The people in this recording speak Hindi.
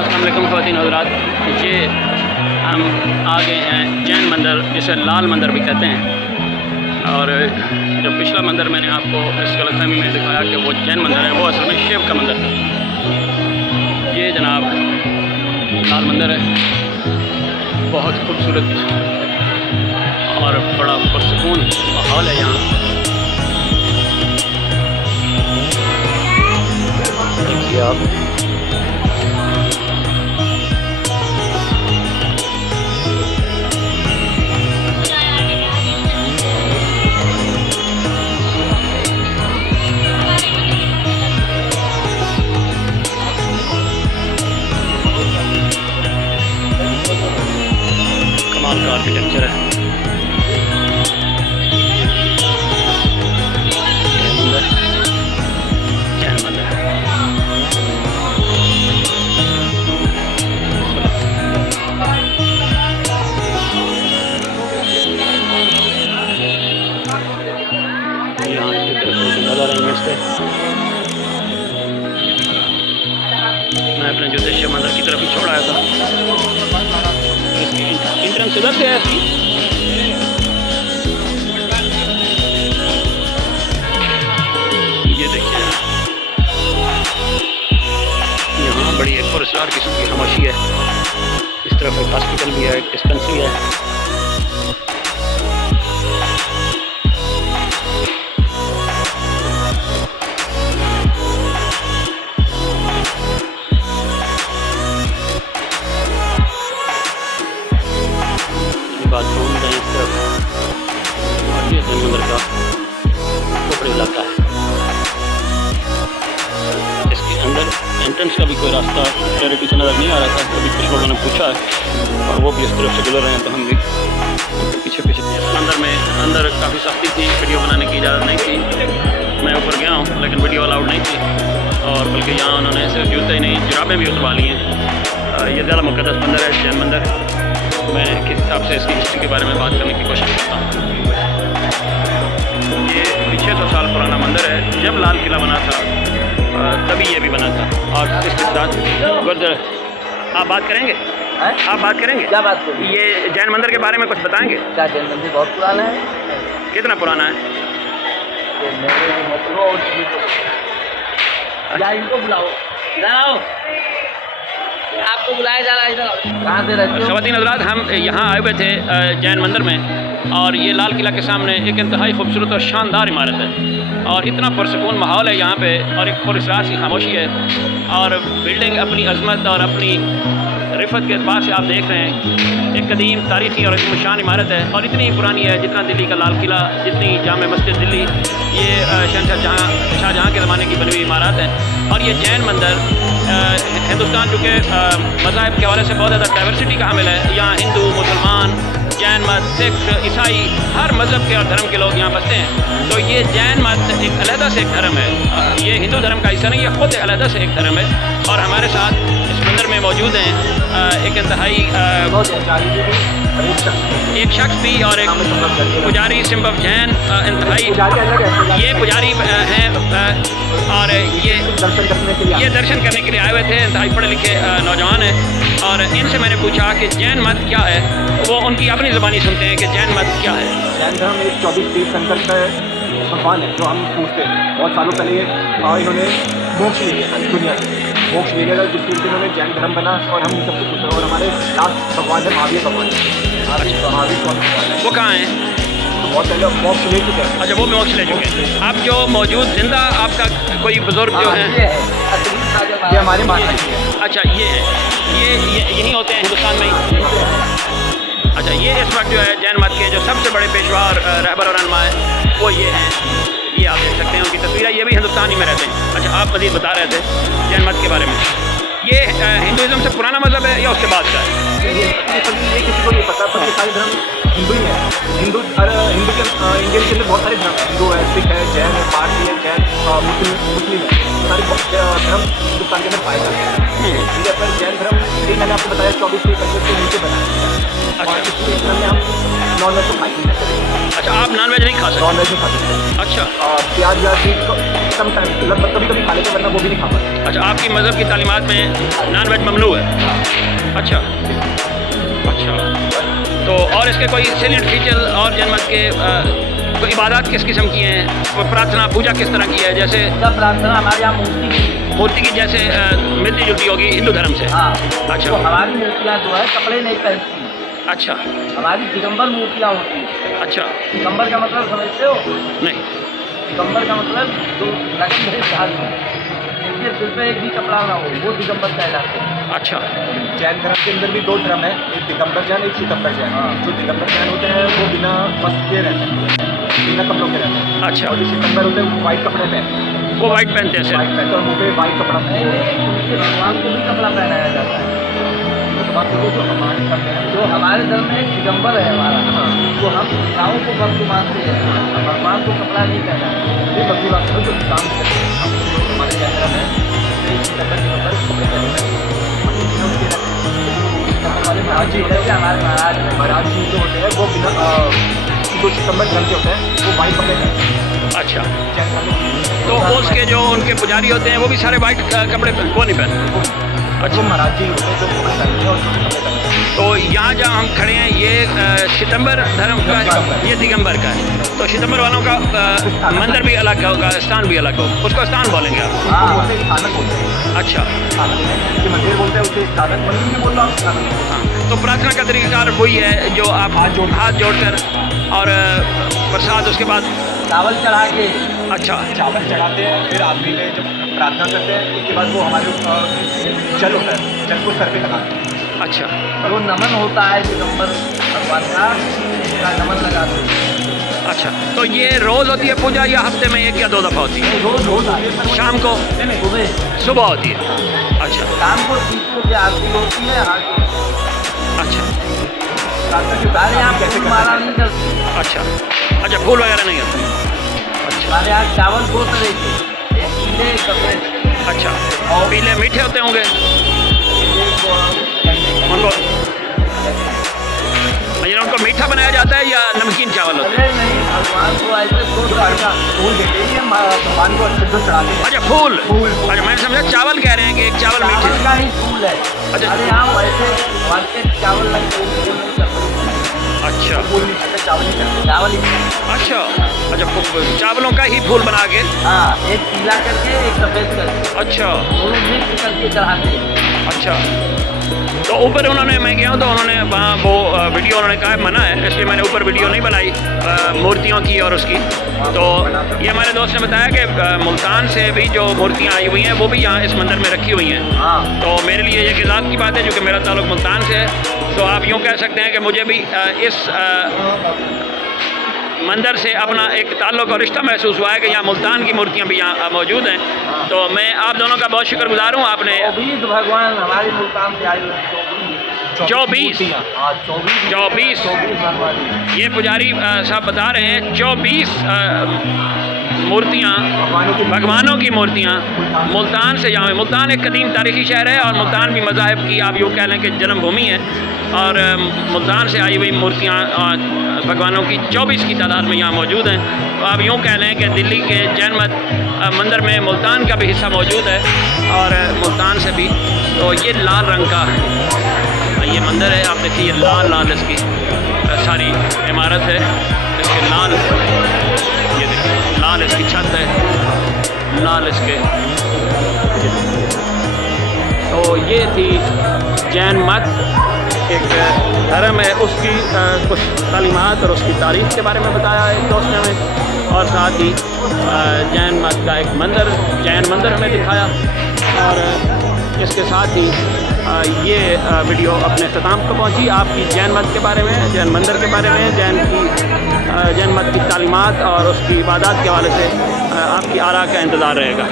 अस्सलाम वालेकुम ख़वातीन हज़रात। ये हम आ गए हैं जैन मंदिर, जिसे लाल मंदिर भी कहते हैं। और जो पिछला मंदिर मैंने आपको इस गलतफहमी में दिखाया कि वो जैन मंदिर है, वो असल में शिव का मंदिर है। ये जनाब लाल मंदिर है, बहुत खूबसूरत और बड़ा पुरसकून माहौल है यहाँ। देखिए आप, कमाल का आर्किटेक्चर है। जैन मंदिर यहाँ की तरफ ज़्यादा अरेंजमेंट्स थे। मैं अपने जूते शिव मंदिर की तरफ ही छोड़ आया था। इसकी एंट्रेंस इधर से है इसकी। ये देखिए, यहाँ बड़ी एक पुरस्कार किस्म की खामोशी है। इस तरफ एक हॉस्पिटल भी है, एक डिस्पेंसरी है। बाथरूम है इस तरफ, और ये जैन मंदिर का ऊपरी इलाका है। इसके अंदर एंट्रेंस का भी कोई रास्ता क्लैरिटी से नज़र नहीं आ रहा था। अभी कुछ लोगों ने पूछा है और वो भी इस तरफ से गुजर रहे हैं, तो हम भी पीछे पीछे। अंदर काफ़ी सख्ती थी, वीडियो बनाने की इजाज़त नहीं थी। मैं ऊपर गया हूँ लेकिन वीडियो अलाउड नहीं थी, और बल्कि यहाँ उन्होंने सिर्फ जूते ही नहीं, जुराबें भी उतरवा ली हैं। ये ज़्यादा मुक़द्दस मंदिर है, जैन मंदिर। मैं किस हिसाब से इसकी हिस्ट्री के बारे में बात करने की कोशिश करता हूँ। ये 600 साल पुराना मंदिर है। जब लाल किला बना था तभी ये भी बना था। और इसके साथ गुर्जर, आप बात करेंगे? आप बात करेंगे? क्या बात करेंगे? ये जैन मंदिर के बारे में कुछ बताएंगे? क्या जैन मंदिर बहुत पुराना है। कितना पुराना है? इनको बुलाओ, आपको बुलाया जा रहा है। इधर कहाँ से रहते हो? ख़वातीन हज़रात, हम यहाँ आए हुए थे जैन मंदिर में, और ये लाल किला के सामने एक इंतहाई खूबसूरत और शानदार इमारत है, और इतना पुरसकून माहौल है यहाँ पे, और एक पुरअसरार सी खामोशी है। और बिल्डिंग अपनी अज़मत और अपनी रिफत के एतबार से आप देख रहे हैं, एक कदीम तारीख़ी और शान इमारत है, और इतनी पुरानी है जितना दिल्ली का लाल किला, जितनी जामे मस्जिद दिल्ली। ये शाहजहाँ के ज़माने की बनी हुई इमारत है। और ये जैन मंदिर, हिंदुस्तान चूँकि मज़ाहिब के हवाले से बहुत ज़्यादा डाइवर्सिटी का हामिल है। यहाँ हिंदू, मुसलमान, जैन मत, सिख, ईसाई, हर मज़हब के और धर्म के लोग यहाँ बसते हैं। तो ये जैन मत एक अलहदा से एक धर्म है। ये हिंदू धर्म का हिस्सा नहीं, ये ख़ुद अलहदा से एक धर्म है। और हमारे साथ इस मंदिर में मौजूद हैं एक इंतहाई एक शख्स भी, और एक पुजारी सिंबव जैन, इंतहाई ये पुजारी हैं, और ये दर्शन करने के लिए आए हुए थे। इंतहाई पढ़े लिखे नौजवान हैं, और इनसे मैंने पूछा कि जैन मत क्या है। वो उनकी अपनी ज़बानी सुनते हैं कि जैन मत क्या है। जैन धर्म एक 24 तीर्थंकर का भगवान है जो हम पूछते हैं। बहुत सालों पहले इन्होंने मोक्ष ले लिया दुनिया से, मोक्ष ले लिया जिसके लिए इन्होंने जैन धर्म बना, और हम सबसे पूछ रहे हैं। और हमारे लास्ट भगवान है महावीर भगवान, महावीर स्वामी। वो कहाँ हैं? तो बहुत पहले मोक्ष ले चुके हैं। अच्छा, वो भी मोक्ष ले चुके हैं। आप जो मौजूद जिंदा आपका कोई बुजुर्ग जो हैं, ये हमारे माता जी हैं। अच्छा, ये है, ये यहीं होते हैं हिंदुस्तान में ही? अच्छा, ये इस वक्त जो है जैन मत के जो सबसे बड़े पेशवा और रहबर और रहनुमा है, वो ये हैं। ये आप देख सकते हैं उनकी तस्वीरें। ये भी हिंदुस्तान ही में रहते हैं। अच्छा, आप मज़ीद बता रहे थे जैन मत के बारे में। ये हिंदुज़म से पुराना मज़हब है या उसके बाद का है? ये किसी को नहीं पता, पर ये सारे धर्म हिंदू ही है। हिंदू के इंडियन के अंदर बहुत सारे धर्म, हिंदू है, सिख है, जैन है, पारसी है, जैन मुस्लिम है। सारे धर्म हिंदुस्तान के अंदर पाए जाते हैं। ठीक है, पर जैन धर्म, मैंने आपको बताया 24 तीर्थंकर के नीचे बना है। और इस धर्म में हम नॉन वेज तो खाई नहीं सकते, अच्छा, आप नॉन वेज नहीं खा सकते? नॉन वेज नहीं खा सकते। अच्छा प्याज या भी कम टाइम लगभग कभी कभी खा लेते, वरना वो भी नहीं खा पाते। अच्छा, आपकी मज़हब की तालीमात में नॉन वेज ममनू है? अच्छा अच्छा। तो और इसके कोई सैलिड फीचर और जैन मत के कोई इबादत किस किस्म की हैं, कोई प्रार्थना पूजा किस तरह की है? जैसे सब प्रार्थना हमारे यहाँ मूर्ति की जैसे मिलती जुलती होगी हिंदू धर्म से? हाँ। अच्छा। तो हमारी मूर्तियाँ जो है कपड़े नहीं पहनती, अच्छा हमारी दिगंबर मूर्तियाँ होती हैं। अच्छा। दिगंबर का मतलब समझते हो? नहीं। दिगंबर का मतलब जो लगन है जहाज में, जिनके सिर पे एक भी कपड़ा ना हो, वो दिगंबर कहलाते हैं। अच्छा जैन धर्म के अंदर भी दो धर्म है, एक दिगंबर जैन, एक श्वेतंबर जैन। जो दिगंबर जैन होते हैं वो बिना वस्त्र के रहते हैं, बिना कपड़ों के रहते हैं। अच्छा। और जो श्वेतंबर होते हैं वो वाइट कपड़े पहनते हैं, वो वाइट पहनते हैं वाइट सिर्फ? पहनते हैं और मुँह पे वाइट कपड़ा नहीं पहनते हैं। नहीं, उनके भगवान को भी कपड़ा पहनाया जाता है। तो बात करो जो हमारे धर्म में है, जो हमारे धर्म में दिगंबर है हमारा, हाँ, तो हम गाँव को भक्त मानते हैं, हम भगवान को कपड़ा नहीं पहना। ये बकरी बात करो जो काम करते हैं हम लोग, हमारे जैन धर्म है श्वेतंबर दिगंबर कपड़े पहनते हैं। हमारे महाराज जी होते हैं, हमारे महाराज जी जो होते हैं वो बिना जो श्वेतंबर धर्म के होते हैं वो वाइट कपड़े पहनते हैं। अच्छा। जैन धर्म में तो उसके जो उनके पुजारी होते हैं वो भी सारे वाइट कपड़े वो नहीं पहनते? अच्छा, महाराज जी होते हैं जो कपड़े पहनते हैं और जो कपड़े पहनते हैं। तो यहाँ जहाँ हम खड़े हैं ये सितंबर धर्म का है, ये दिगंबर का है। तो सितंबर वालों का मंदिर भी अलग होगा, स्थान भी अलग होगा, उसको स्थान बोलेंगे आप? हाँ, बोलते हैं स्थानक बोलते हैं। अच्छा स्थानक है, जो मंदिर बोलते हैं उसे स्थानक, मंदिर भी बोल रहा हूँ स्थानक। हाँ। तो प्रार्थना का तरीक़ाकार वही है जो आप हाथ जोड़कर और प्रसाद उसके बाद चावल चढ़ा के, अच्छा चावल चढ़ाते हैं, फिर आखिरी में जब प्रार्थना करते हैं उसके बाद वो हमारे जल होता है, जल को सर पे लगाते हैं। अच्छा वो नमन होता है दिगंबर भगवान का, उसका नमन लगाते हैं। अच्छा। तो ये रोज़ होती है पूजा या हफ्ते में एक या दो दफ़ा होती है? रोज रोज आती है, शाम को? सुबह सुबह होती है? अच्छा शाम को 3 बजे आरती होती है। अच्छा हमारे यहाँ कैसे माला नहीं करती, अच्छा अच्छा। फूल वगैरह नहीं होते? अच्छा हमारे यहाँ चावल 2 तरह के, एक पीले एक सफेद। अच्छा। और पीले मीठे होते होंगे उनको? भैया उनको मीठा बनाया जाता है या नमकीन चावल होते हैं? अरे नहीं, भगवान को ऐसे 2 तरह का फूल देते हैं, भगवान को अच्छे से चढ़ाते हैं। अच्छा फूल। अच्छा मैंने समझा चावल कह रहे हैं कि एक चावल मीठे। चावल का ही फूल है। अच्छा। अरे यहाँ वैसे मार्केट चावल लगते हैं, अच्छा फूल नहीं करते, चावल नहीं करते। चावल ही। अच्छा अच्छा। चावलों का ही फूल बना के? हाँ, एक पीला करके एक सफेद करके, अच्छा दोनों मिक्स करके चढ़ाते हैं। अच्छा। तो ऊपर उन्होंने, मैं गया हूँ तो उन्होंने वहाँ वो वीडियो उन्होंने कहा है मना है, इसलिए मैंने ऊपर वीडियो नहीं बनाई मूर्तियों की और उसकी। तो ये हमारे दोस्त ने बताया कि मुल्तान से भी जो मूर्तियाँ आई हुई हैं वो भी यहाँ इस मंदिर में रखी हुई हैं। हाँ, तो मेरे लिए ये किताब की बात है, जो कि मेरा ताल्लुक मुल्तान से है। तो आप यूँ कह सकते हैं कि मुझे भी इस मंदिर से अपना एक ताल्लुक और रिश्ता महसूस हुआ है कि यहाँ मुल्तान की मूर्तियाँ भी यहाँ मौजूद हैं। तो मैं आप दोनों का बहुत शुक्रगुजार हूँ। आपने 24 भगवान हमारी मुल्तान से आए हुए हैं। 24 हाँ, 24 भगवान। ये पुजारी साहब बता रहे हैं 24 मूर्तियाँ, भगवानों की मूर्तियाँ मुल्तान से यहाँ। मुल्तान एक कदीम तारीख़ी शहर है और मुल्तान भी मज़ाहिब की आप यूँ कह लें कि जन्मभूमि है। और मुल्तान से आई हुई मूर्तियाँ भगवानों की 24 की तादाद में यहाँ मौजूद हैं। तो आप यूँ कह लें कि दिल्ली के जैन मत मंदिर में मुल्तान का भी हिस्सा मौजूद है और मुल्तान से भी। तो ये लाल रंग का ये मंदिर है, आप देखिए ये लाल लाल इसकी सारी इमारत है, इसके लाल, ये देखिए लाल इसकी छत है, लाल इसके। तो ये थी जैन मत, एक धर्म है, उसकी कुछ तालीमात और उसकी तारीख़ के बारे में बताया है दोस्त ने हमें, और साथ ही जैन मत का एक मंदिर, जैन मंदिर हमें दिखाया। और इसके साथ ही ये वीडियो अपने अख्ताम को पहुंची आपकी जैन मत के बारे में, जैन मंदिर के बारे में, जैन मत की तालीमात और उसकी इबादत के हवाले से आपकी आरा का इंतज़ार रहेगा।